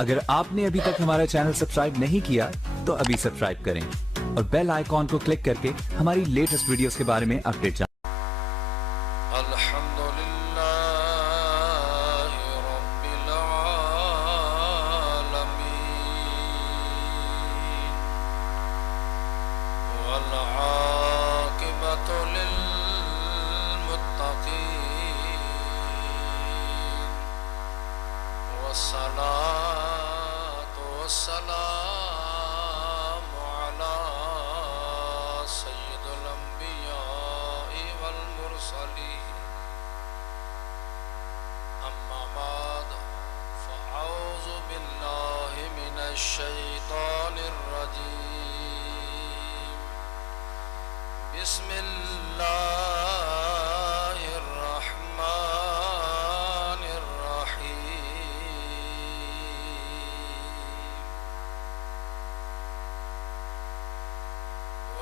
اگر آپ نے ابھی تک ہمارا چینل سبسکرائب نہیں کیا تو ابھی سبسکرائب کریں اور بیل آئیکن کو کلک کر کے ہماری لیٹسٹ ویڈیوز کے بارے میں اپڈیٹ جانیں۔ بسم الله الرحمن الرحيم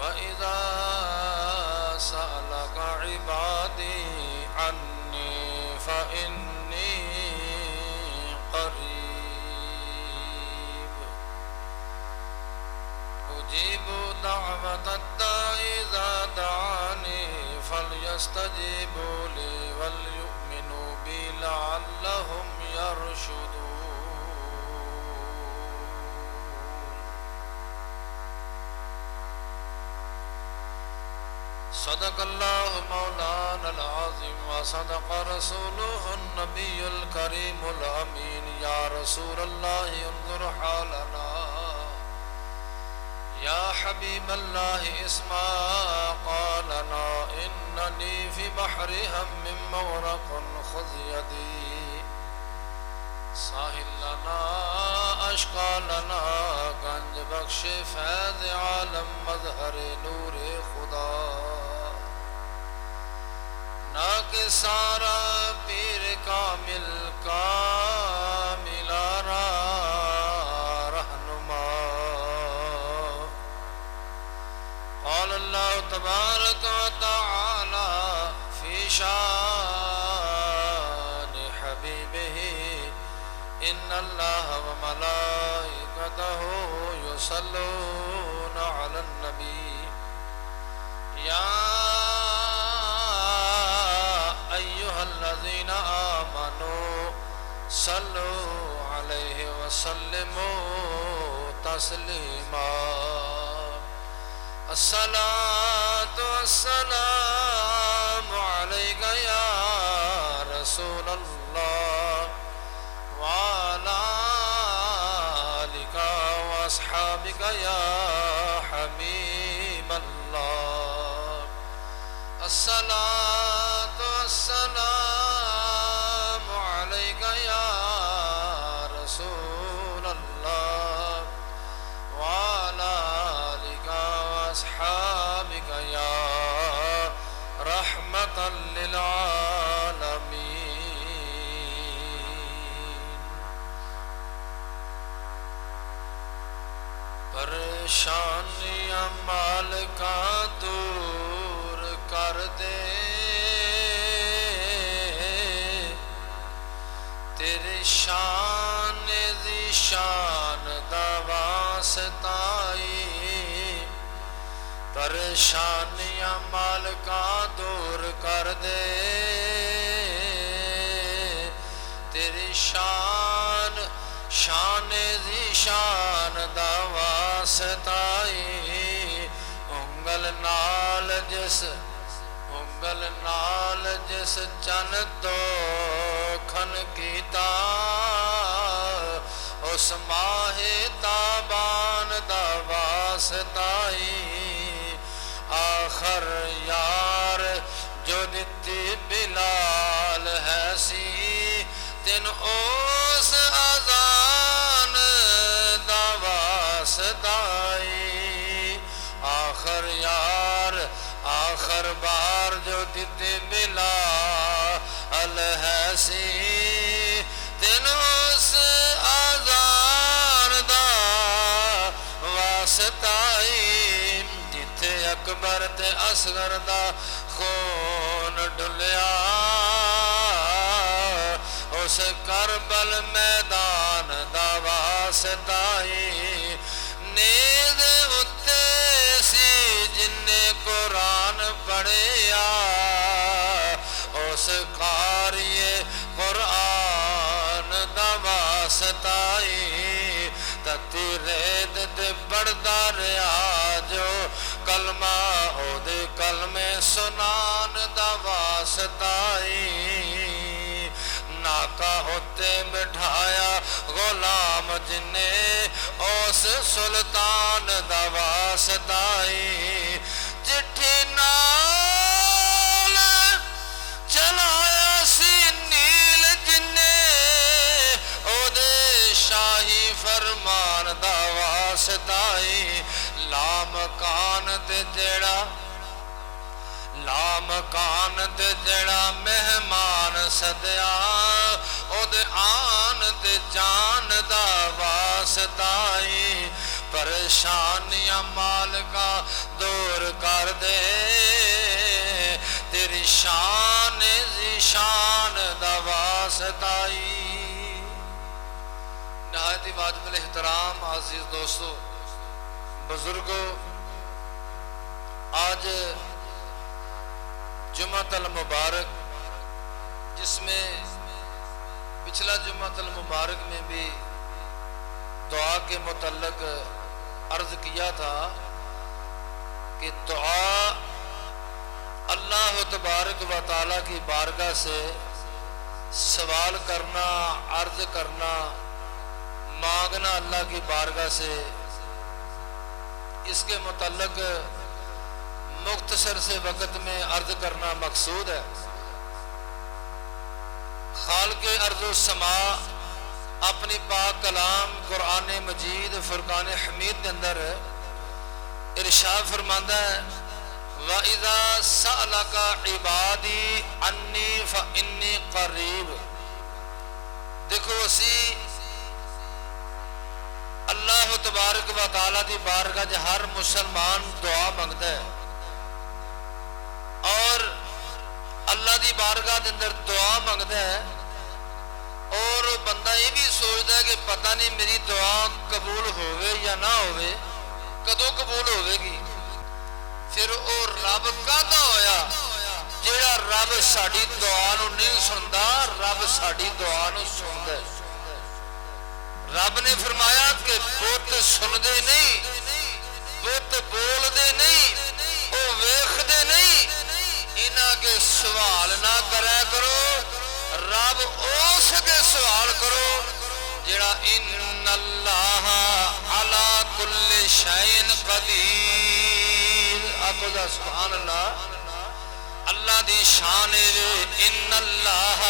وإذا سألك عبادي عني فإني قريب أجيب دعوة الداعي إذا دعاني فليستجيبوا لي وليؤمنوا بي لعلهم يرشدون صدق الله مولانا العظيم وصدق رسوله النبي الكريم الأمين يا رسول الله انظر حالنا يا حبيب الله اسمع قالنا إنني في بحر هم مغرق خذ يدي ساحل لنا أشقى لنا گنج بخش فیض عالم مظہر نور خدا نا کہ سارا پیر کامل کاملارا رہنما قال الله تبارك وتعالى في شان حبيبه إن الله وملائكته يصلون على النبي يا أيها الذين آمنوا صلوا عليه وسلموا تسليما الصلاة والسلام عليك يا رسول الله وعلى آلك وأصحابك يا حبيب الله الصلاة والسلام عليك يا رسول الله وعلى آلك وأصحابك يا رحمة للعالمين پریشانیاں مال کا دور کر دے تیری شان ذی شان دا واسطائی پریشانیاں مال کا دور کر دے تیری شان شان ذی شان دا واسطائی انگل نال جس چن دو کھن کیتا اس ماہ تابان دا واسطائی آخر یار جو دتی بلال ہے سی تین اس اذان دا واسطائی آخر یار آخر بار جو دتی بلال ہے سی تین اس اذان دا واسطائی جتھے اکبر تے اصغر دا خون ڈلیا اس کربل میدان دا ਵਾਸਤਾਈ ਨੀਂਦ ਉੱਤੇ ਸੀ ਜਿਨੇ ਕੁਰਾਨ ਪੜ੍ਹਿਆ ਉਸ ਕਾਰੀਏ ਕੁਰਾਨ ਦਾ ਵਾਸਤਾਈ ਤਤੀ ਰੇਤ ਤੇ ਪੜਦਾ ਰਿਹਾ ਜੋ ਕਲਮਾ ਉਹਦੇ ਕਲਮੇ ਸੁਨਾਨ ਦਾ ਵਾਸਤਾਈ ਨਾਕਾ ਉੱਤੇ ਬਿਠਾਇਆ ਗੁਲਾਮ ਜਿਨੇ ਉਸ ਸੁਲਤਾਨ ਦਾ ਵਾਸਤਾਈ ਚਿੱਠੀ ਨਾਲ ਚਲਾਇਆ ਸੀ ਨੀਲ ਜਿਨੇ ਉਹਦੇ ਸ਼ਾਹੀ ਫਰਮਾਨ ਦਾ ਵਾਸਤਾਈ ਲਾਮਕਾਨ ਤੇ ਜਿਹੜਾ ਲਾਮਕਾਨ ਤੇ ਜਿਹੜਾ ਮਹਿਮਾਨ ਸਦਿਆ ਉਹਦੇ ਆਨ ਤੇ ਜਾਨ ਦਾ ਵਾਸਤਾਈ ਪਰੇਸ਼ਾਨੀਆਂ ਮਾਲਕਾ ਦੂਰ ਕਰ ਦੇ ਤੇਰੀ ਸ਼ਾਨ ਜ਼ੀਸ਼ਾਨ ਦਾ ਵਾਸਤਾਈ نہایت واجب الاحترام عزیز دوستو بزرگوں آج جمعۃ المبارک جس میں پچھلا جمعۃ المبارک میں بھی دعا کے متعلق عرض کیا تھا کہ دعا اللہ تبارک و تعالیٰ کی بارگاہ سے سوال کرنا عرض کرنا مانگنا اللہ کی بارگاہ سے اس کے متعلق مختصر سے وقت میں عرض کرنا مقصود ہے خالق ارض و سماء اپنی پاک کلام قرآن مجید فرقان حمید کے اندر ارشاد فرماندہ ہے وَإِذَا سَأَلَكَ عِبَادِي عَنِّي فَإِنِّي قَرِيبٌ دیکھو اسی اللہ تبارک و تعالیٰ دی بارگاہ جے ہر مسلمان دعا مانگتا ہے اور اللہ دی بارگاہ دے اندر دعا مانگتا ہے اور بندہ یہ بھی سوچتا ہے کہ پتہ نہیں میری دعا قبول ہوئے یا نہ ہوئے کدوں قبول ہوئے گی پھر او رب کہتا ہویا جیڑا رب ساڑی دعا نو نہیں سندا رب ساڑی دعا نو سندا ہے رب نے فرمایا کہ بت سن دے نہیں بت بول دے نہیں او ویکھ دے نہیں انہاں کے سوال نہ کرے کرو رب اس کے سوال کرو جڑا ان اللہ علی کل شیء قدیر آکو دا سبحان اللہ اللہ دی شان ہے ان اللہ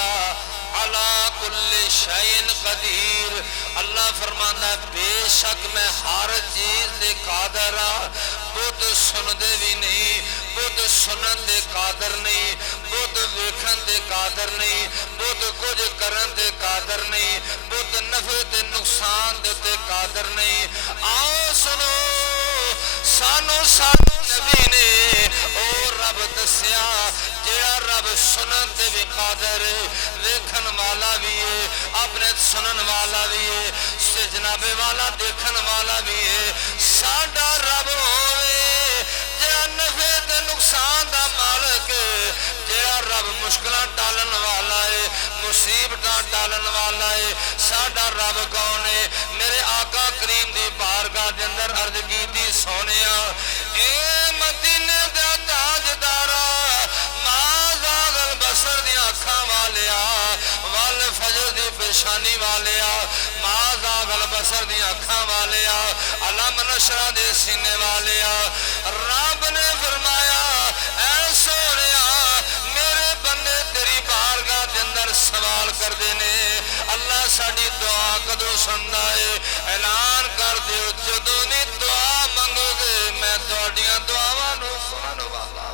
علی کل شیء قدیر اللہ فرمانا ہے بے شک میں ہر چیز دے قادر ہاں بت سن دے بھی نہیں بت سنن دے قادر نہیں بت ویکھن دے قادر نہیں بت کچھ کرن دے قادر نہیں بت نفع تے نقصان دے تے قادر نہیں آؤ سنو سانو نبی نے او رب دسیا جیڑا رب سنن تے بھی قادر ہے ویکھن والا بھی ہے اپنے سنن والا بھی ہے جناب والا دیکھن والا بھی ہے ساڈا رب ہوئے جیڑا نفع تے نقصان دا مالک ہے جیڑا رب مشکلاں ٹالن والا ہے مصیبتاں ٹالن والا ہے ساڈا رب کون ہے میرے آقا کریم دی بارگاہ دے اندر عرض کیتی سونیا اے مدینے دا تاجدارا ما زاغ البصر دی اکھاں والیا وال فجر دی پیشانی والیا ما زاغ البصر دی اکھاں والیا علم نشرہ دے سینے والیا رب نے فرمایا اے سونیا میرے بندے تیری بارگاہ دے اندر سوال کر دینے اللہ ساڑی دعا کدو سندا ہے اعلان کر دیو جدوں دی دعا منگو گے میں تہاڈیاں دعاواں نو سنن والا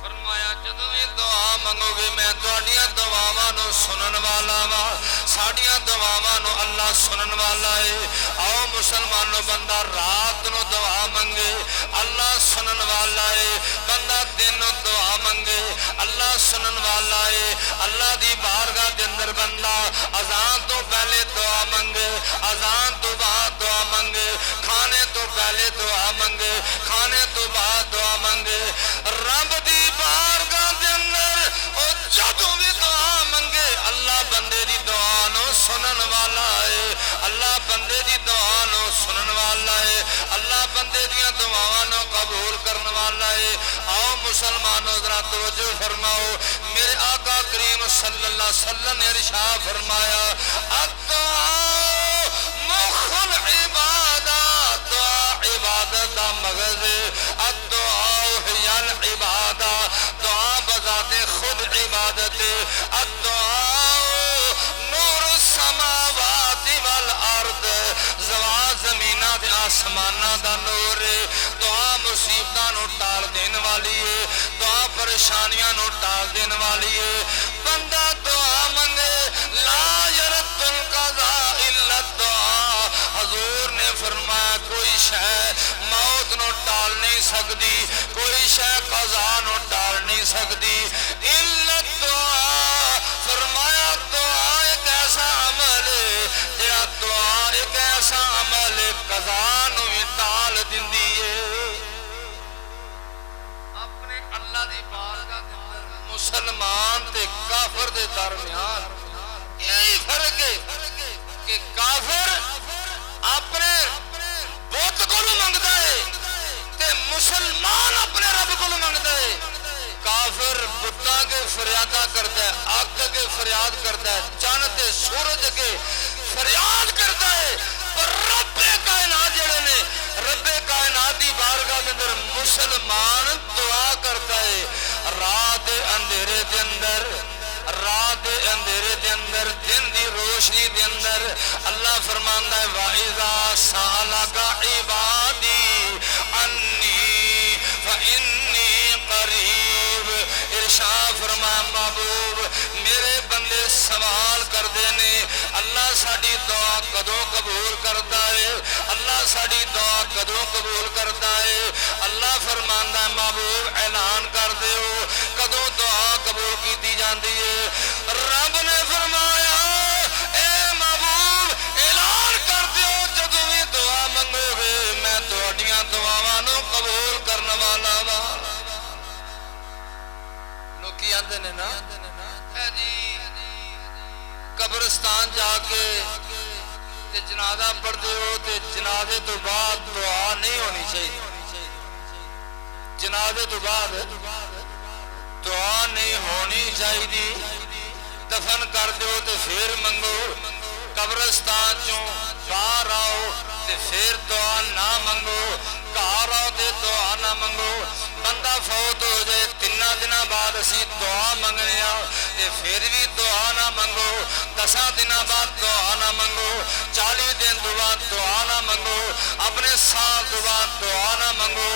فرمایا جدوں دی دعا منگو گے میں تہاڈیاں دعاواں نو سنن والا وا ساڈیاں دعاواں نو اللہ سنن والا ہے آؤ مسلمان سنو بندہ رات نو دعا منگے اللہ سنن والا ہے بندہ دن نو دعا منگے اللہ سنن والا ہے اللہ دی بارگاہ دے اندر بندہ اذان تو پہلے دعا منگے اذان تو بعد دعا منگے کھانے تو پہلے دعا منگے کھانے تو بعد دعا منگے رب دی بارگاہ دے اندر او جدوں بھی دعا منگے اللہ بندے دی دعا نو سنن والا ہے اللہ بندے دی دعا نو سنن والا ہے اللہ بندے دیاں دعاواں نو قبول کرن والا ہے آؤ مسلمانوں ذرا توجہ فرماؤ میرے آقا کریم صلی اللہ علیہ وسلم نے ارشاد فرمایا الدعاء مخ العبادات دعا عبادت دا مغز الدعاء ہی العبادت دعا بذات خود عبادت الدعاء نور السماوات والارض زوال زمینہ دے آسمانہ دا نور دعا مصیبتاں نو ٹال دین والی ہے دعا پریشانیاں نو ٹال دین والی ہے بندہ دعا منگے لا یرد القضاء الا الدعاء حضور نے فرمایا کوئی شے موت نو ٹال نہیں سکتی کوئی شے قضا نو ٹال نہیں سکتی الا الدعاء فرمایا دعا ایک ایسا عمل ہے جہاں دعا ایک ایسا عمل ہے قضا نو بھی ٹال دیندی ہے اپنے اللہ دی بارگاہ دے اندر مسلمان تے کافر دے درمیان یہی فرق ہے کہ کافر اپنے بت کو منگتا ہے تے مسلمان اپنے رب کو منگتا ہے کافر بتاں کے فریادہ کرتا ہے آگ کے فریاد کرتا ہے چاند تے سورج کے فریاد کرتا ہے پر رب کائنات جڑے نے رب کائنات دی بارگاہ کے اندر مسلمان دعا کرتا ہے رات اندھیرے دے اندر رات اندھیرے دے اندر دن دی روشنی دے اندر اللہ فرماندا ہے وَإِذَا سَأَلَكَ عِبَادِي عَنِّي فَإِنِّي قَرِيبٌ ارشاد فرمایا محبوب میرے بندے سوال کر دینے اللہ ساڈی دعا کدوں قبول کرتا ہے اللہ ساڈی دعا کدوں قبول کرتا ہے اللہ فرماندا ہے محبوب اعلان کر دیو کدوں دعا قبول کیتی جاندی ہے رب نے فرمایا اے محبوب اعلان کر دیو جدوں بھی دعا منگو گے میں تہاڈیاں دعاواں نو قبول کرن والا وا لوکی آندے نے نا اے جی قبرستان جا کے تے جنازہ پڑھتے ہو تے جنازے تو بعد دعا نہیں ہونی چاہیے جنازے تو بعد دعا نہیں ہونی چاہیے دفن کر دیو تے پھر منگو قبرستان چوں باہر آؤ تے پھر دعا نہ منگو گھر آؤ تے دعا نہ منگو بندہ فوت ہو جائے 3 دنوں بعد اسی دعا منگنے تے پھر بھی دعا نہ منگو 10 دنوں بعد دعا نہ منگو 40 دن تو بعد دعا نہ منگو اپنے سال تو بعد دعا نہ منگو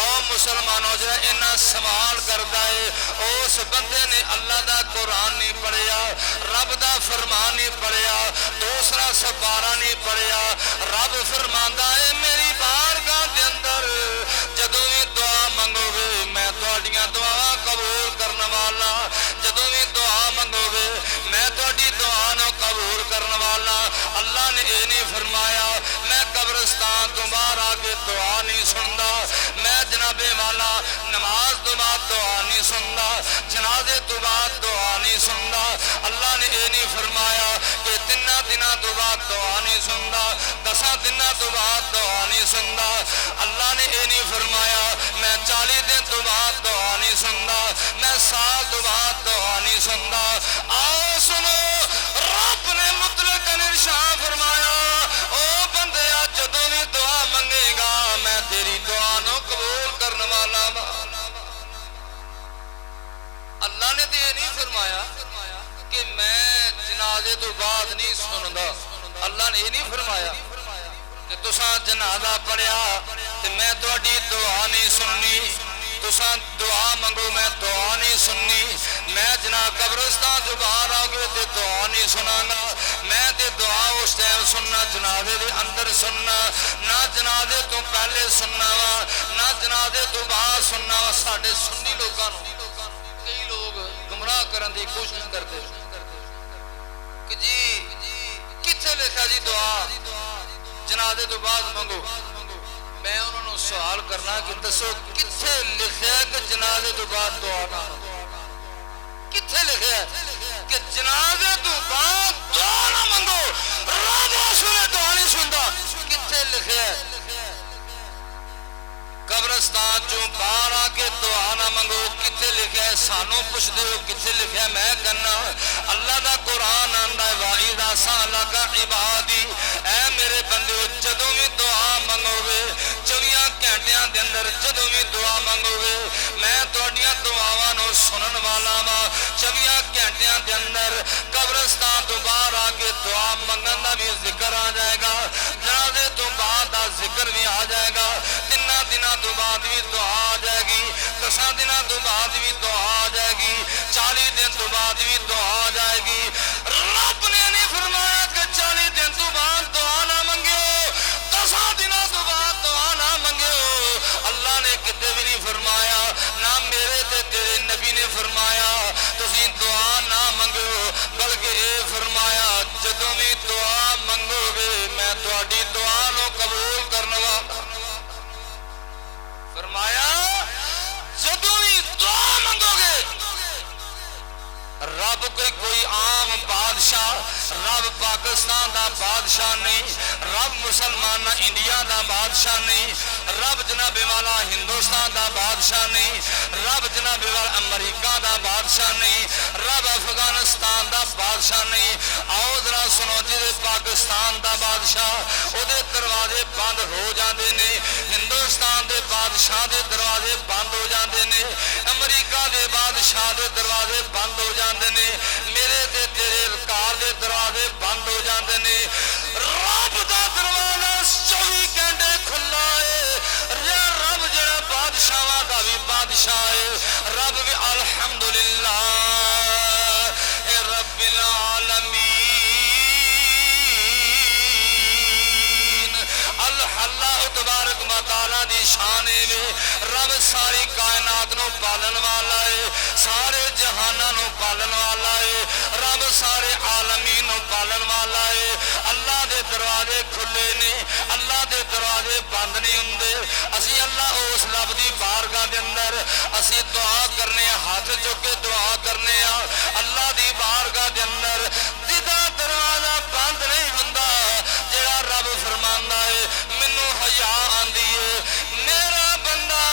آؤ مسلمانوں جڑا انہاں سوال کردا ہے اس بندے نے اللہ دا قرآن نہیں پڑھیا رب دا فرمان نہیں پڑھیا دوسرا سپارہ نہیں پڑھیا رب فرماندا ہے میری بارگاہ دے اندر جدوں بھی دعا منگو گے میں تہاڈیاں دعاواں قبول کرن والا جدوں بھی دعا منگو گے میں تہاڈی دعا نو قبول کرن والا اللہ نے یہ نہیں فرمایا میں قبرستان تو باہر آ کے دعا نہیں سندا میں جناب والا نماز تو بعد دعا نہیں سندا جنازے تو بعد دعا نہیں سندا اللہ نے یہ نہیں فرمایا کہ 3 دنوں تو بعد دعا نہیں سندا 10 دنوں تو بعد دعا نہیں سندا اللہ نے یہ نہیں فرمایا میں 40 دن تو بعد دعا نہیں سندا میں سال تو بعد دعا نہیں سندا آؤ سنو رب نے مطلق ارشاد فرمایا او بندیا جدوں بھی دعا منگے گا میں تیری دعا نو قبول کرن والا وا اللہ نے تو یہ نہیں فرمایا کہ میں جنازے تو بعد نہیں سندا اللہ نے یہ نہیں فرمایا کہ تساں جنازہ پڑھیا تے میں تہاڈی دعا نہیں سننی تساں دعا منگو میں دعا نہیں سننی میں جناب قبرستان جو باہر آؤ گے تے دعا نہیں سنانا میں تے دعا اس ٹائم سننا جنازے دے اندر سننا نہ جنازے تو پہلے سننا وا نہ جنازے تو بعد سننا وا ساڈے سنی لوکاں نوں کئی لوگ گمراہ کرن دی کوشش کرتے کہ جی کتھے لکھا جی دعا جنازے تو بعد منگو میں انہوں نے سوال کرنا کہ دسو کتھے لکھا ہے کہ جنازے تو بعد دعا نہ کتھے لکھا ہے کہ جنازے تو بعد دعا نہ منگو رب اس نے دعا نہیں سنتا کتھے لکھا ہے قبرستان چوں باہر آ کے دعا نہ منگو کتھے لکھا ہے سانوں پوچھ دیو کتھے لکھا ہے میں کہنا اللہ دا قرآن آندا ہے وَإِذَا سَأَلَكَ عِبَادِي اے میرے بندیو جدوں بھی دعا منگو گے 24 گھنٹیاں دے اندر جدوں بھی دعا منگو گے میں تہاڈیاں دعاواں نوں سنن والا وا 24 گھنٹیاں دے اندر قبرستان تو باہر آ کے دعا منگن دا بھی ذکر آ جائے گا جنازے تو بعد دا ذکر بھی آ جائے گا 3 دنوں تو بعد بھی دعا آ جائے گی 10 دنوں تو بعد بھی دعا آ جائے گی 40 دن تو بعد بھی دعا آ جائے گی رب نے نہیں فرمایا کہ 40 دن تو بعد دعا نہ منگیو 10 دنوں تو بعد دعا نہ منگیو اللہ نے کتے بھی نہیں فرمایا نہ میرے تے تیرے نبی نے فرمایا تسی دعا نہ منگیو بلکہ اے فرمایا جدوں بھی دعا منگو گے میں تہاڈی دعا نو قبول کرنا والا فرمایا جدوں بھی دعا منگو گے رب کوئی عام بادشاہ رب پاکستان دا بادشاہ نہیں رب مسلمان انڈیا دا بادشاہ نہیں رب جناب والا ہندوستان دا بادشاہ نہیں رب جناب والا امریکہ دا بادشاہ نہیں رب افغانستان دا بادشاہ نہیں آؤ ذرا سنو جی پاکستان دا بادشاہ او دے دروازے بند ہو جاندے نے ہندوستان دے بادشاہ دے دروازے بند ہو جاندے نے امریکہ دے بادشاہ دے دروازے بند ہو جاندے نے میرے تے تیرے کار دے دروازے بند ہو جاندے نے رب دا دروازہ 24 گھنٹے کھلا ہے رب جڑا بادشاہاں دا بھی بادشاہ ہے رب بھی الحمدللہ اے رب العالمین اللہ تبارک و تعالی دی شان ہے رب ساری کائنات نو پالن والا ہے سارے جہاناں نو پالن والا ہے رب سارے عالمین نو پالن والا ہے اللہ دے دروازے کھلے نے اللہ دے دروازے بند نہیں ہوندے اسی اللہ اس رب دی بارگاہ دے اندر اسی دعا کرنے ہاتھ چک کے دعا کرنے اللہ دی بارگاہ دے اندر جدا دروازہ بند نہیں ہوندا جڑا رب فرماندا ہے مینوں حیا آندی ہے میرا بندہ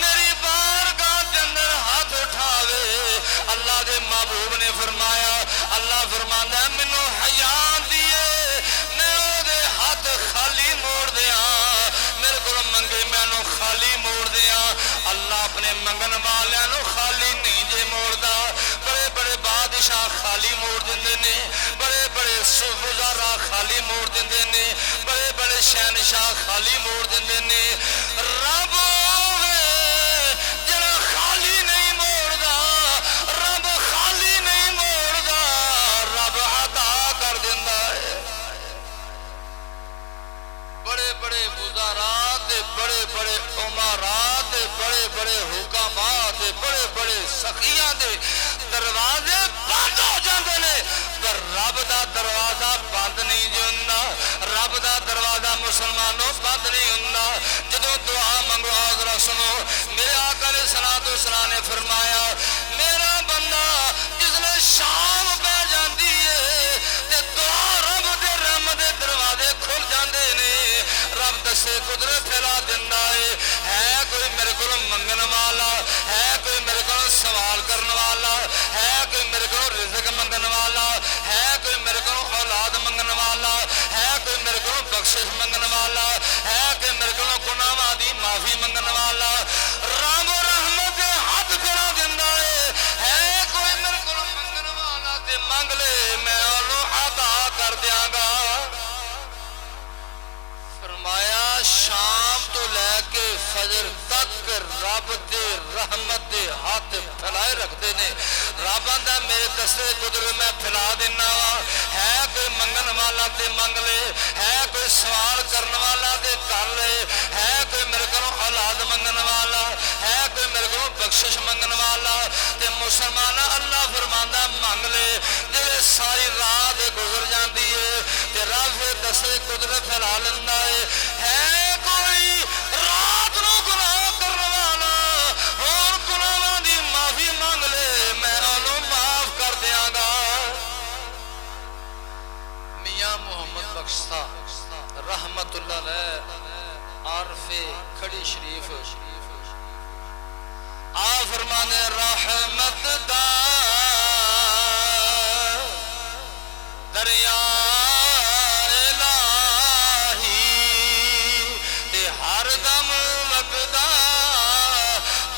میری بارگاہ دے اندر ہاتھ اٹھاوے اللہ دے محبوب نے فرمایا اللہ فرماندا ہے مینوں حیا آندی ہے میں او دے ہاتھ خالی موڑ دیاں میرے کول منگے مینوں خالی موڑ دیاں اللہ اپنے منگن والیاں نوں خالی نہیں جے موڑدا بڑے بڑے بادشاہ خالی موڑ دیندے نے بڑے بڑے وزراء خالی موڑ دیندے نے بڑے بڑے شہنشاہ خالی موڑ دیندے نے رب جڑا خالی نہیں موڑدا رب خالی نہیں موڑدا رب عطا کر دیندا ہے بڑے بڑے وزراء تے بڑے بڑے عمراء تے بڑے بڑے حکماء تے بڑے بڑے سخیاں دے دروازے بند ہو جاندے نے پر رب دا دروازہ بند نہیں ہوندا رب دا دروازہ مسلمانوں بند نہیں ہوندا جدوں دعا منگو ذرا سنو میرے آقا علیہ الصلوۃ والسلام نے فرمایا میرا بندہ جس نے شام پہ جاندی ہے تے دعا رب دے رحمت دے دروازے کھل جاندے نے رب دسے قدرت پھیلا دیندا ہے کوئی میرے کو منگن والا ہے کوئی میرے کو سوال کرنے والا ہے کوئی میرے کو رزق منگن والا ہے کوئی میرے کو اولاد منگن والا ہے کوئی میرے کو بخشش منگن والا ہے کوئی میرے کو گناہاں دی معافی منگن والا رب رحمت دے ہاتھ پھیلا دیندا ہے کوئی میرے کو منگن والا تے منگ لے میں اونوں عطا کر دیاں گا فرمایا شام تو لے کے فجر تک رب دے رحمت دے ہاتھ پھیلائے رکھتے نے رب آندا میرے دستے قدرت میں پھیلا دینا ہے کوئی منگن والا تے منگ لے ہے کوئی سوال کرنے والا تے کر بخشش منگن والا تے مسلمان اللہ فرماندا منگ لے جے ساری رات گزر جاندی ہے تے رب دسے قدرت پھیلا لیندا ہے کوئی رات نو گناہ کرن والا اور گناہاں دی معافی منگ لے میں انہوں معاف کر دیاں گا میاں محمد بخش رحمت اللہ علیہ عارف کھڑی شریف آ فرمانے رحمت دا دریا الہی تے ہر دم وگدا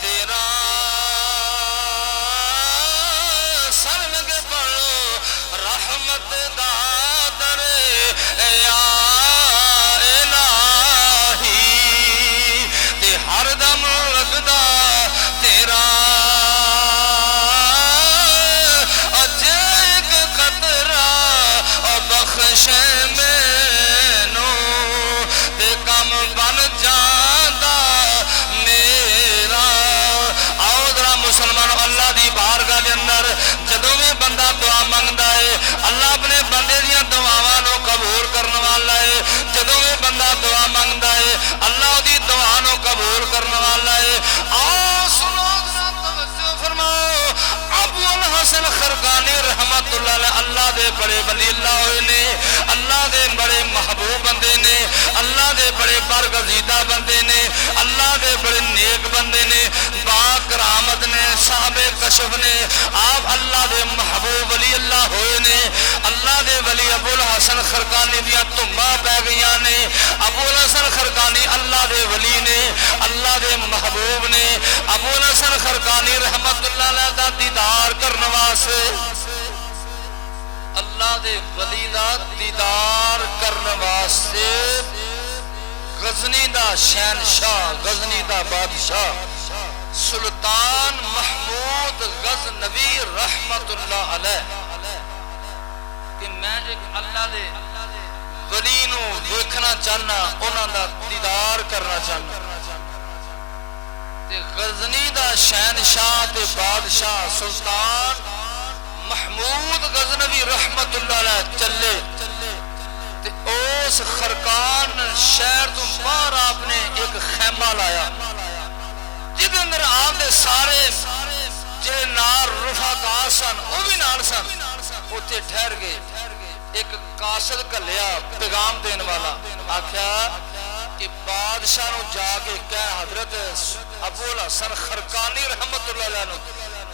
تیرا سرنگ پڑھو رحمت دا دریا جدوں میں بندہ دعا منگدا ہے اللہ اپنے بندے دیاں دعاواں نو قبول کرن والا ہے جدوں میں بندہ دعا منگدا ہے اللہ دی دعا نو قبول کرن والا ہے آ سنو ذرا توجہ فرماؤ ابو الحسن خرقانی رحمت اللہ علیہ اللہ دے بڑے ولی اللہ ہوئے نے اللہ دے بڑے محبوب بندے نے اللہ دے بڑے برگزیدہ بندے نے اللہ دے بڑے نیک بندے نے با کرامت نے صاحب کشف نے آپ اللہ دے محبوب ولی اللہ ہوئے نے اللہ دے ولی ابو الحسن خرقانی دیا تمہ پہ گیا نے ابو الحسن خرقانی اللہ دے ولی نے اللہ دے محبوب نے ابو الحسن خرقانی رحمت اللہ علیہ دا دیدار کرنے واسطے اللہ دے ولی دا دیدار کرنے واسطے غزنی دا شہنشاہ غزنی دا بادشاہ سلطان محمود غزنوی رحمت اللہ علیہ کہ میں ایک اللہ دے ولی نو دیکھنا چاہنا انہاں دا دیدار کرنا چاہنا تے غزنی دا شہنشاہ تے بادشاہ سلطان محمود غزنوی رحمت اللہ علیہ چلے تے اس خرقان شہر تو باہر آپ نے ایک خیمہ لایا جدے اندر آپ دے سارے جے نار رفاقات سن وہ بھی نال سن اتنے ٹھہر گئے ایک قاصد کلیا پیغام دین والا آکھیا کہ بادشاہ نو جا کے کہہ حضرت ابو الحسن خرقانی رحمت اللہ علیہ نو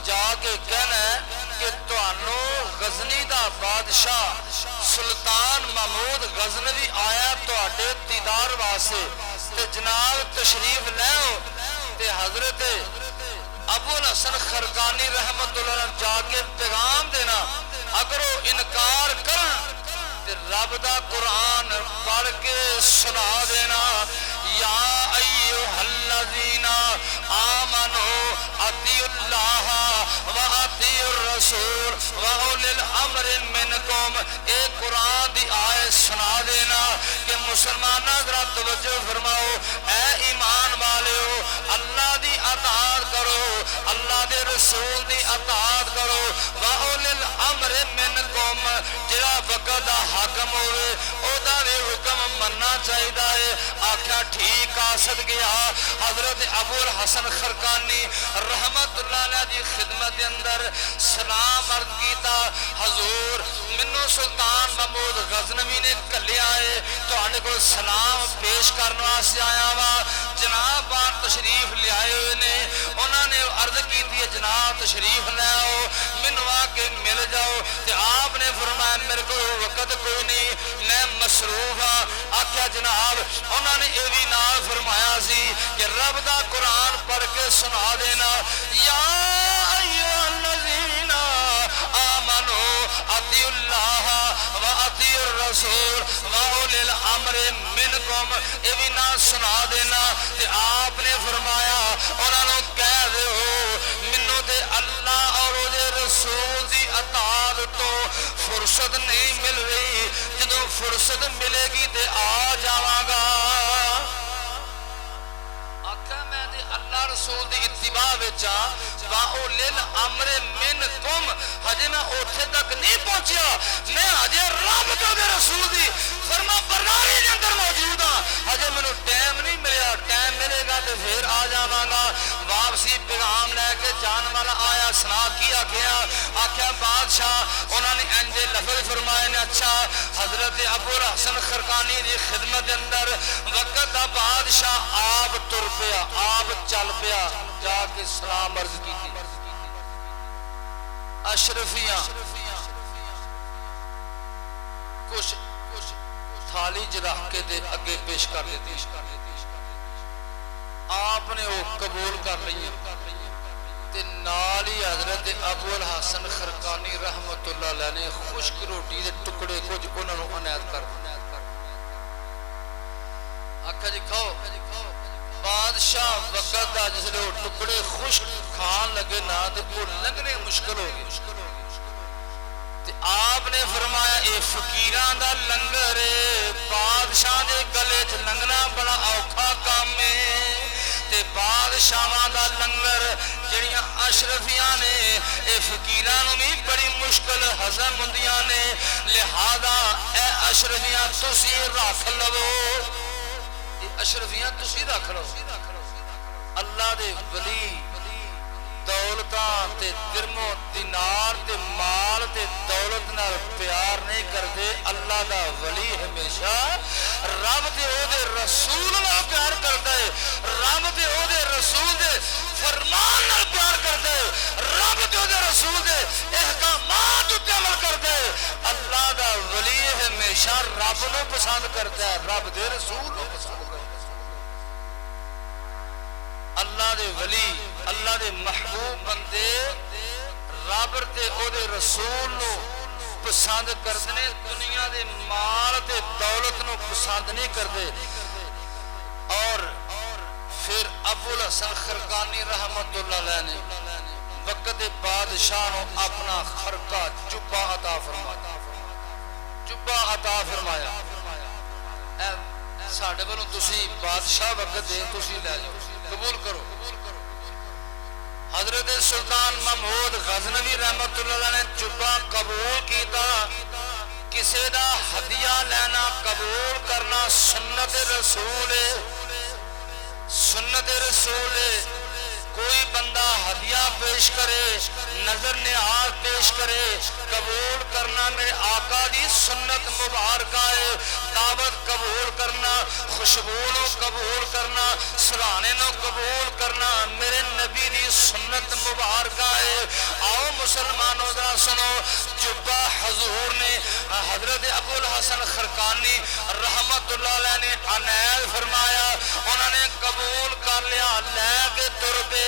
جا کے کہنا ہے کہ توانو غزنی دا بادشاہ سلطان محمود غزنوی آیا تو اڈے دیدار واسے تے جناب تشریف لے ہو تے حضرت ابو الحسن خرقانی رحمت اللہ علیہ جا کے پیغام دینا اگر وہ انکار کرن تے رب دا قرآن پڑھ کے سنا دینا یا ایوہ الذین آمنوا اطیعوا اللہ و اطیعوا الرسول و اولی الامر منکم اے قرآن دی آیت سنا دینا کہ مسلمانہ ذرا توجہ فرماؤ اے ایمان والےو اللہ دی اطاعت کرو اللہ دے رسول دی اطاعت کرو و اولی الامر منکم جڑا وقت دا حاکم ہوئے او دا دے حکم مننا چاہیدہ ہے آکھا ٹھیک آسد گیا حضرت ابو الحسن خرقانی رحمت اللہ علیہ دی خدمت اندر سلام عرض کیتا حضور منو سلطان محمود غزنوی نے کلے آئے تو آنے کو سلام پیش کرنا سے آیا ہوا جناب بار تشریف لے آئے ہوئے نے انہوں نے عرض کی دی جناب تشریف لے آؤ منو آکے مل جاؤ کہ آپ نے فرمایا میرے کو وقت کوئی نہیں میں مصروف ہاں آکھیا جناب انہوں نے ایوی نال فرمایا سی کہ رب دا قرآن پڑھ کے سنا دینا یا ایوہ الذین آمنوا اطیعوا اللہ و اطیعوا الرسول و اولی الامر منکم ایوی نال سنا دینا کہ آپ نے فرمایا انہوں نے کہہ دے ہو منو دے اللہ اور دے رسول دی اطاعت تو فرصت نہیں مل رہی جدو فرصت ملے گی تے آ جاواں گا آکھا میں دے اللہ رسول دی اتباع وچ چا واولل امر منکم ہجے میں اوتھے تک نہیں پہنچیا میں ہجے رب دے رسول دی فرما برداری دے اندر موجود ہاں ہجے مینوں ٹائم نہیں ملیا ٹائم ملے گا تے پھر آ جاواں گا واپسی پیغام لے کے جان والا آیا سنا کی آکھیا بادشاہ انہوں نے انج لفظ فرمائے نے اچھا حضرت ابو الحسن خرقانی دی خدمت اندر وقت دا بادشاہ آپ تر پیا آپ چل پیا جا کے سلام عرض کی تھی اشرفیاں کچھ تھالی جرح کے دے اگے پیش کر دیتی آپ نے وہ قبول کر لی تے نالی حضرت ابو الحسن خرقانی رحمت اللہ علیہ نے خشک روٹی دے ٹکڑے کچھ انہوں نے عنایت کر آکھا جی کھاؤ بادشاہ وقت دا جس لئے ٹکڑے خشک کھان لگے نا تے وہ لنگنے مشکل ہو گئے تے آپ نے فرمایا اے فقیران دا لنگر بادشاہ دے گلے چ لنگنا بڑا اوکھا کام ہے تے بادشاہاں دا لنگر جڑیاں اشرفیاں نے اے فقیران بھی بڑی مشکل ہضم ہوندیاں نے لہذا اے اشرفیاں تسی رکھ لو اے اشرفیاں تسی رکھ لو اللہ دے ولی دولتاں تے درم و دینار تے مال تے دولت نال پیار نہیں کردے اللہ دا ولی ہمیشہ رب تے او دے رسول نال پیار کردا ہے رب تے او دے رسول دے فرمان نال پیار کردا ہے رب تے او دے رسول دے احکامات تے عمل کردا ہے اللہ دا ولی ہمیشہ رب نو پسند کردا ہے رب دے رسول نو پسند کردا ہے اللہ دے ولی اللہ دے محبوب بندے رب تے او دے رسول نو پسند کردنے دنیا دے مال تے دولت نو پسند نہیں کردے اور پھر ابو الحسن خرقانی رحمت اللہ علیہ نے وقت بادشاہ نو اپنا خرقہ جبہ عطا فرمایا جبہ عطا فرمایا ساڑھے بلوں تسی بادشاہ وقت دے تسی لے جاؤ قبول کرو حضرت سلطان محمود غزنوی رحمت اللہ نے جبہ قبول کیتا کسے دا ہدیہ لینا قبول کرنا سنت رسول سنت رسول کوئی بندہ ہدیہ پیش کرے نظر نیاز پیش کرے قبول کرنا میرے آقا دی سنت مبارکہ ہے دعوت قبول کرنا خوشبو نو قبول کرنا سرانے نو قبول کرنا میرے نبی دی سنت مبارکہ ہے آؤ مسلمانوں دا سنو جبہ حضور نے حضرت ابو الحسن خرقانی رحمت اللہ علیہ نے عنایت فرمایا انہوں نے قبول کر لیا لے کے تر پہ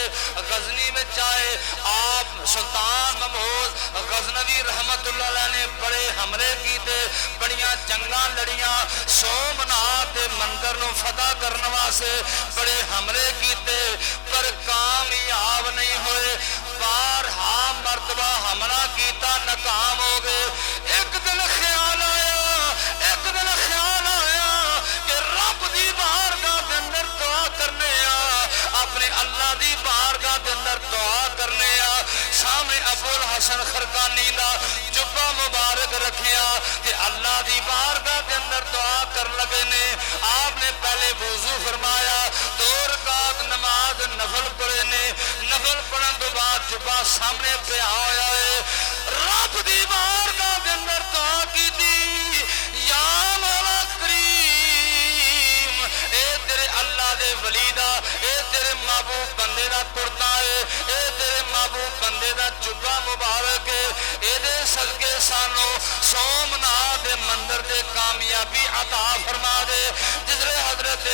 غزنی میں چاہے آپ سلطان محمود غزنوی رحمت اللہ علیہ نے بڑے حملے کیتے بڑیاں جنگاں لڑیاں سومنات مندر نو فتح کرنے واسطے بڑے حملے کیتے پر کامیاب نہیں ہوئے بارہا مرتبہ حملہ کیتا ناکام ہو گئے ایک دن خیال آیا کہ رب دی بارگاہ دے اندر دعا کرنے اپنے اللہ دی بارگاہ دے اندر دعا کرنے سامنے ابو الحسن خرقانی دا جبہ مبارک رکھیا کہ اللہ دی بارگاہ دے اندر دعا کر لگے نے آپ نے پہلے وضو فرمایا 2 رکعت نماز نفل پڑھے نے نفل پڑھن تو بعد جبہ سامنے پہ آیا ہے رب دی بارگاہ دے اندر دعا کی دی یا مولا کریم اے تیرے اللہ دے ولی دا اے تیرے محبوب بندے دا کرتا ہے اے تیرے محبوب بندے دا جبہ مبارک ہے اے دے صدقے سانو سومنات دے مندر دے کامیابی عطا فرما دے جسرے حضرت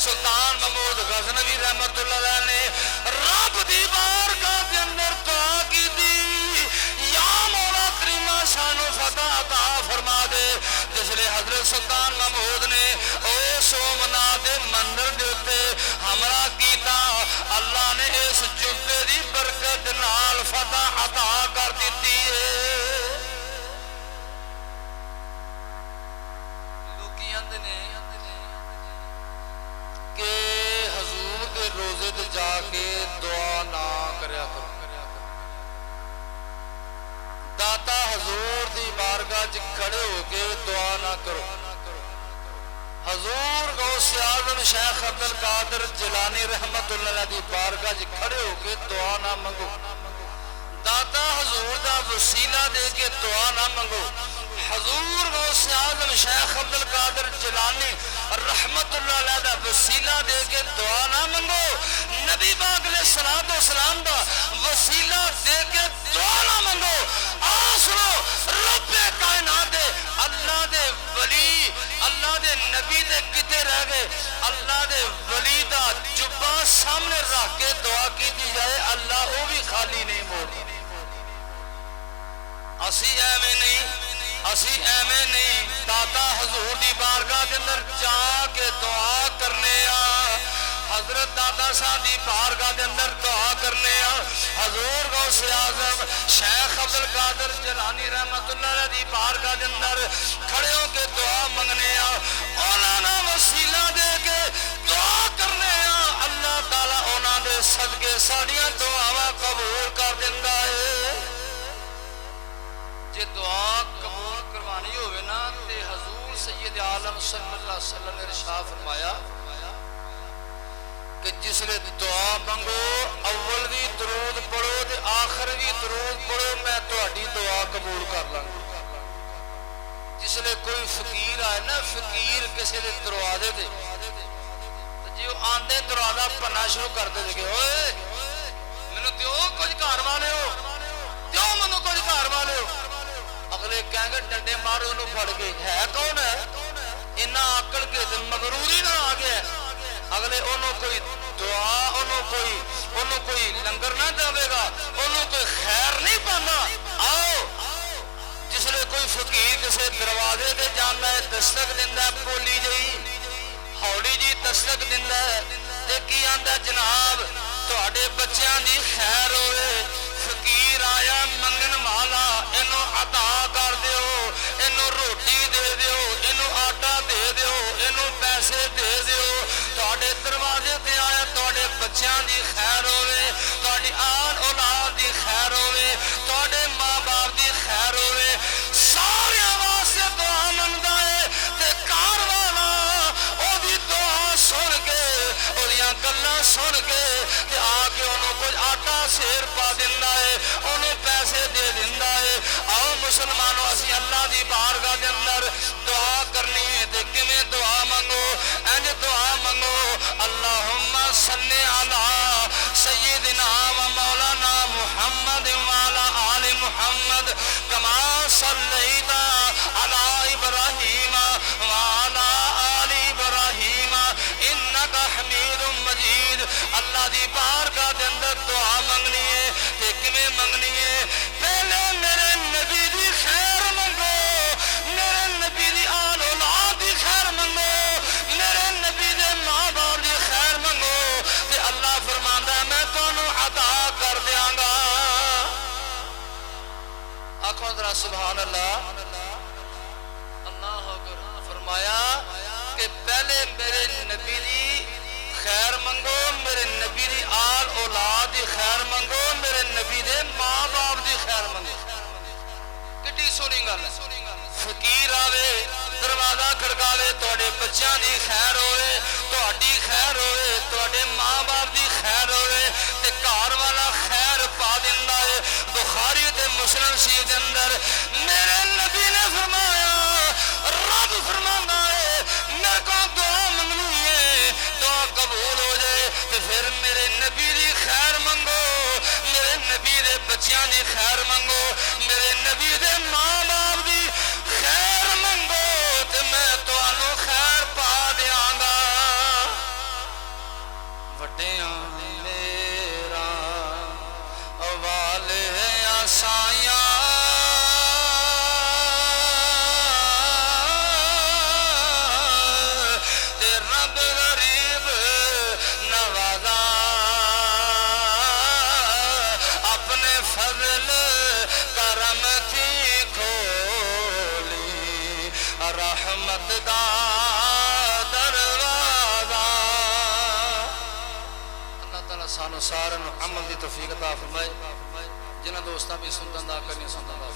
سلطان محمود غزنوی رحمت اللہ علیہ نے رب دی بارگاہ دے اندر دعا کی دی یا مولا کریمہ سانو فتح عطا فرما دے جسرے حضرت سلطان محمود نے او سومنات دے مندر دے اتے حملہ کیتا اللہ نے اس جبے دی برکت نال فتح عطا کر دیتی ہے لوکی اندے نے کہ حضور دے روزے تے جا کے دعا نہ کرے بارگاہ کھڑے ہو کے دعا نہ کرو. حضور غوث اعظم شیخ عبد القادر جیلانی رحمت اللہ علیہ دی بارگاہ کھڑے ہو کے دعا نہ منگو. داتا حضور دا وسیلہ دے کے دعا نہ منگو. حضور غوث اعظم شیخ عبد القادر جیلانی رحمت اللہ علیہ دا وسیلہ دے کے دعا نہ منگو. نبی پاک علیہ الصلوۃ والسلام دا وسیلہ دے کے دعا نہ منگو. سنو رب کائنات دے اللہ دے ولی اللہ دے نبی دے کتے رہ گئے. اللہ دے ولی دا جبہ سامنے رکھ کے دعا کی جائے اللہ وہ بھی خالی نہیں موڑتا. اسی ایویں نہیں داتا حضور دی بارگاہ کے اندر جا کے دعا کرنے حضرت دادا صاحب دی بارگاہ کے اندر دعا کرنے حضور غوث اعظم شیخ عبد القادر جیلانی رحمت اللہ علیہ دی بارگاہ کے اندر کھڑے ہو کے دعا منگنے انہاں دا وسیلہ دے کے دعا کرنے اللہ تعالی انہاں دے صدقے ساڈیاں دعاواں قبول کر دیندا ہے. جے دعا قبول کروانی ہوئے نا تے حضور سید عالم صلی اللہ علیہ وسلم نے ارشاد فرمایا کہ جس لئے دعا منگو اول بھی درود پڑھو تے آخر بھی درود پڑھو میں تہاڈی دعا قبول کر لوں. جس لئے کوئی فقیر آئے نا فقیر کسی دے دروازے دے جی وہ آندے دروازہ پڑھنا شروع کر دے کہ اوئے مینوں دیو کچھ گھر والے ہو دیو مینوں کچھ گھر والے ہو. اگلے کہیں گے ڈنڈے مارو انہوں پھڑ گئے ہے کون ہے انہاں عقل کے مغروری نہ آ گیا. اگلے انہوں کوئی دعا انہوں کوئی لنگر نہ دے گا انہوں کوئی خیر نہیں پانا. آؤ جس لئے کوئی فقیر کسے دروازے دے جانا ہے دستک دیندہ ہے بولی جئی ہولی جی دستک دیندہ ہے دیکھی آندہ جناب تہاڈے بچیاں دی خیر ہوئے. فقیر آیا منگن والا انہوں عطا کر دیو انہوں روٹی دے دیو انہوں آٹا دے دیو انہوں پیسے دے دیو. تہاڈے دروازے تے آیا تہاڈے بچیاں دی خیر ہوئے تہاڈی آل اولاد دی خیر ہوئے تہاڈے ماں باپ دی خیر ہوئے. سارے واسطے دعا منگدا ہے تے کار والا او دی دعا سن کے او دیاں گلاں سن کے تے آ کے انہوں کچھ آٹا سیر پا دیندا ہے انہوں پیسے دے دیندا ہے. آؤ مسلمانوں اسی اللہ دی بارگاہ دے اندر دعا کرنی ہے تے کیویں دعا منگو انج دعا منگو اللہم صلی علی سیدنا و مولانا محمد وعلی آل محمد کما صلیت علی ابراہیم وعلی آل ابراہیم انک حمید مجید. اللہ دی بارگاہ دے اندر دعا منگنی ہے تے کیویں منگنی ہے پہلے میرے نبی دی خیر منگو میرے نبی دی آل اولاد دی خیر منگو میرے نبی دے ماں باپ دی خیر منگو تے اللہ فرماندا ہے میں تانوں عطا کر دیاں گا. آکھو ذرا سبحان اللہ. اللہ اکبر. فرمایا کہ پہلے میرے نبی دی خیر منگو میرے نبی دی آل اولاد دی خیر منگو میرے نبی دے ماں باپ دی خیر منگو. کتنی سونی گل ہے. فقیر آوے دروازہ کھڑکاوے تہاڈے بچیاں دی خیر ہوئے تہاڈی خیر ہوئے تہاڈے ماں باپ دی خیر ہوئے تے گھر والا خیر پا دیندا ہے. بخاری تے مسلم شریف دے اندر میرے نبی نے فرمایا رب فرماندا ہے میرے کو دعا منگنی ہے دعا قبول ہو جائے تے پھر میرے نبی دی خیر منگو میرے نبی دے بچیاں دی خیر منگو میرے نبی دے ماں باپ دی خیر منگو تے میں تانوں خیر پا دیاں گا. وڈیاں میرا والے آسائیاں تے رب غریب نوازا اپنے فضل کرم کی کھولی رحمت دا دروازہ. اللہ تعالیٰ سانو سارے عمل دی توفیق عطا فرمائے. جنہاں دوستاں بھی سنتن دا کرنی سنتن دا